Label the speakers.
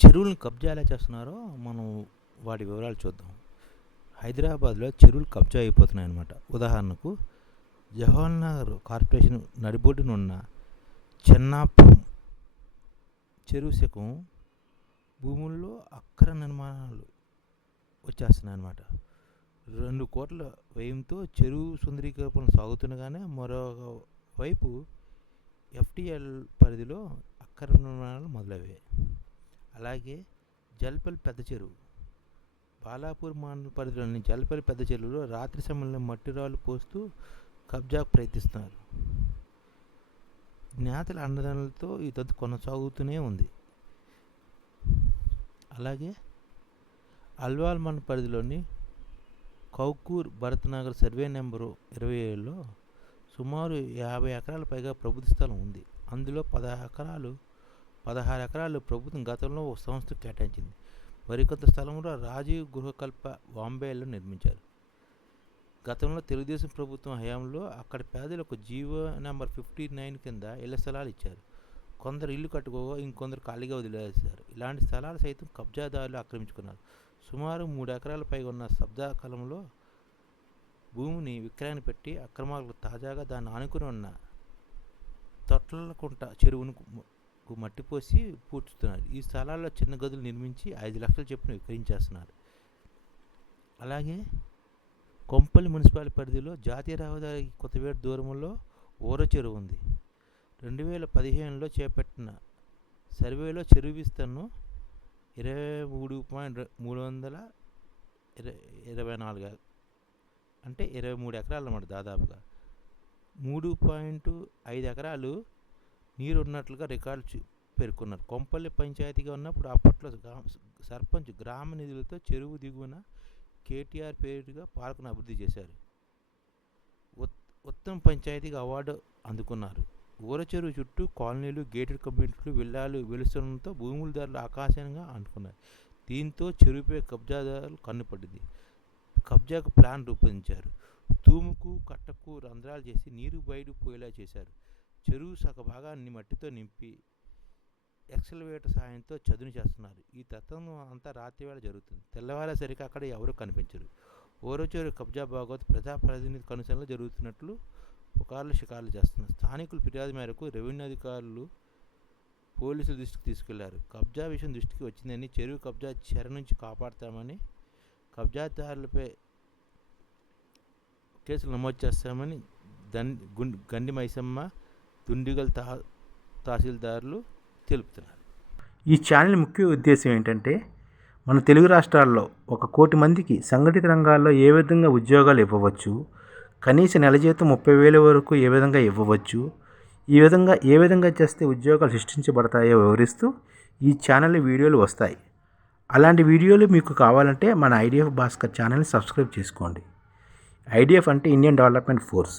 Speaker 1: చెరువులను కబ్జా ఎలా చేస్తున్నారో మనం వాటి వివరాలు చూద్దాం. హైదరాబాద్లో చెరువులు కబ్జా అయిపోతున్నాయి అన్నమాట ఉదాహరణకు జవహర్నగర్ కార్పొరేషన్ నడిబొడ్డున ఉన్న చెన్నాపురం చెరువు శకం భూముల్లో అక్ర నిర్మాణాలు వచ్చేస్తున్నాయి అన్నమాట రెండు కోట్ల వ్యయంతో చెరువు సుందరీకరణ సాగుతుండగానే మరొక వైపు ఎఫ్టీఎల్ పరిధిలో అక్రమ నిర్మాణాలు మొదలయ్యాయి. అలాగే జల్పల్లి పెద్ద చెరువు. బాలాపూర్ మండల పరిధిలోని జల్పల్లి పెద్ద చెరువులో రాత్రి సమయంలో మట్టి రాళ్ళు పోస్తూ కబ్జాకు ప్రయత్నిస్తున్నారు. జ్ఞాతల అండదండలతో ఈ తంతు కొనసాగుతూనే ఉంది. అలాగే అల్వాల్ మండల పరిధిలోని కౌకూర్ భరత్నగర్ సర్వే నెంబరు ఇరవై ఏడులో సుమారు యాభై ఎకరాల పైగా ప్రభుత్వ స్థలం ఉంది. అందులో పదహారు ఎకరాలు పదహారు ఎకరాలు ప్రభుత్వం గతంలో ఒక సంస్థ కేటాయించింది. మరికొంత స్థలంలో రాజీవ్ గృహకల్ప బాంబేలో నిర్మించారు. గతంలో తెలుగుదేశం ప్రభుత్వం హయాంలో అక్కడ పేదలకు జీవో నెంబర్ ఫిఫ్టీ నైన్ కింద ఇళ్ళ స్థలాలు ఇచ్చారు. కొందరు ఇల్లు కట్టుకోగా ఇంకొందరు ఖాళీగా వదిలేశారు. ఇలాంటి స్థలాలు సైతం కబ్జాదారులు ఆక్రమించుకున్నారు. సుమారు మూడు ఎకరాల పైగా ఉన్న శబ్ద కాలంలో భూమిని విక్రయాన్ని పెట్టి అక్రమాలకు తాజాగా దాన్ని ఆనుకుని ఉన్న తొట్లకుంట చెరువును కు మట్టి పోసి పూడ్చుతున్నారు. ఈ స్థలాల్లో చిన్న గదులు నిర్మించి ఐదు లక్షల చొప్పున విక్రయించేస్తున్నారు. అలాగే కొంపల్లి మున్సిపాలిటీ పరిధిలో జాతీయ రహదారి కొత్తవేట దూరంలో ఊర చెరువు ఉంది. రెండు వేల పదిహేనులో చేపట్టిన సర్వేలో చెరువు విస్తరణను ఇరవై మూడు పాయింట్ మూడు వందల ఇరవై ఇరవై నాలుగు అంటే ఇరవై మూడు ఎకరాలు అన్నమాట దాదాపుగా. మూడు పాయింట్ ఐదు ఎకరాలు నీరు ఉన్నట్లుగా రికార్డు పేర్కొన్నారు. కొంపల్లి పంచాయతీగా ఉన్నప్పుడు అప్పట్లో గ్రామ సర్పంచ్ గ్రామ నిధులతో చెరువు దిగువన కేటీఆర్ పేరుగా పార్కును అభివృద్ధి చేశారు. ఉత్తమ పంచాయతీగా అవార్డు అందుకున్నారు. ఊర చెరువు చుట్టూ కాలనీలు గేటెడ్ కమ్యూనిటీలు విల్లాలు వెలుస్తుండటంతో భూముల ధరలు ఆకాశంగా అంటుకున్నాయి దీంతో చెరువుపై కబ్జాదారులు కన్నుపడింది. కబ్జాకు ప్లాన్ రూపొందించారు. తూముకు కట్టకు రంధ్రాలు చేసి నీరు బయటకు పోయేలా చేశారు. చెరువు సగ భాగాన్ని మట్టితో నింపి ఎక్సలవేటర్ సాయంతో చదును చేస్తున్నారు. ఈ తత్వం అంతా రాత్రివేళ జరుగుతుంది. తెల్లవారేసరికి అక్కడ ఎవరు కనిపించరు. ఓరోచోరు కబ్జా బాగోత్ ప్రజాప్రతినిధి కనుసరణలు జరుగుతున్నట్లు పుకార్లు షికార్లు చేస్తున్నారు. స్థానికులు ఫిర్యాదు మేరకు రెవెన్యూ అధికారులు పోలీసుల దృష్టికి తీసుకెళ్ళారు. కబ్జా విషయం దృష్టికి వచ్చిందని చెరువు కబ్జా చెర నుంచి కాపాడతామని కబ్జాదారులపై కేసులు నమోదు చేస్తామని దన్ గుండ్ గండి మైసమ్మ దుండిగల్ తహ తహసీల్దారులు తెలుపుతున్నారు.
Speaker 2: ఈ ఛానల్ ముఖ్య ఉద్దేశం ఏంటంటే మన తెలుగు రాష్ట్రాల్లో ఒక కోటి మందికి సంఘటిత రంగాల్లో ఏ విధంగా ఉద్యోగాలు ఇవ్వవచ్చు కనీస నెల జీతం ముప్పై వేల వరకు ఏ విధంగా ఇవ్వవచ్చు ఈ విధంగా ఏ విధంగా చేస్తే ఉద్యోగాలు సృష్టించబడతాయో వివరిస్తూ ఈ ఛానల్ వీడియోలు వస్తాయి. అలాంటి వీడియోలు మీకు కావాలంటే మన ఐడిఎఫ్ భాస్కర్ ఛానల్ని సబ్స్క్రైబ్ చేసుకోండి. ఐడిఎఫ్ అంటే ఇండియన్ డెవలప్మెంట్ ఫోర్స్.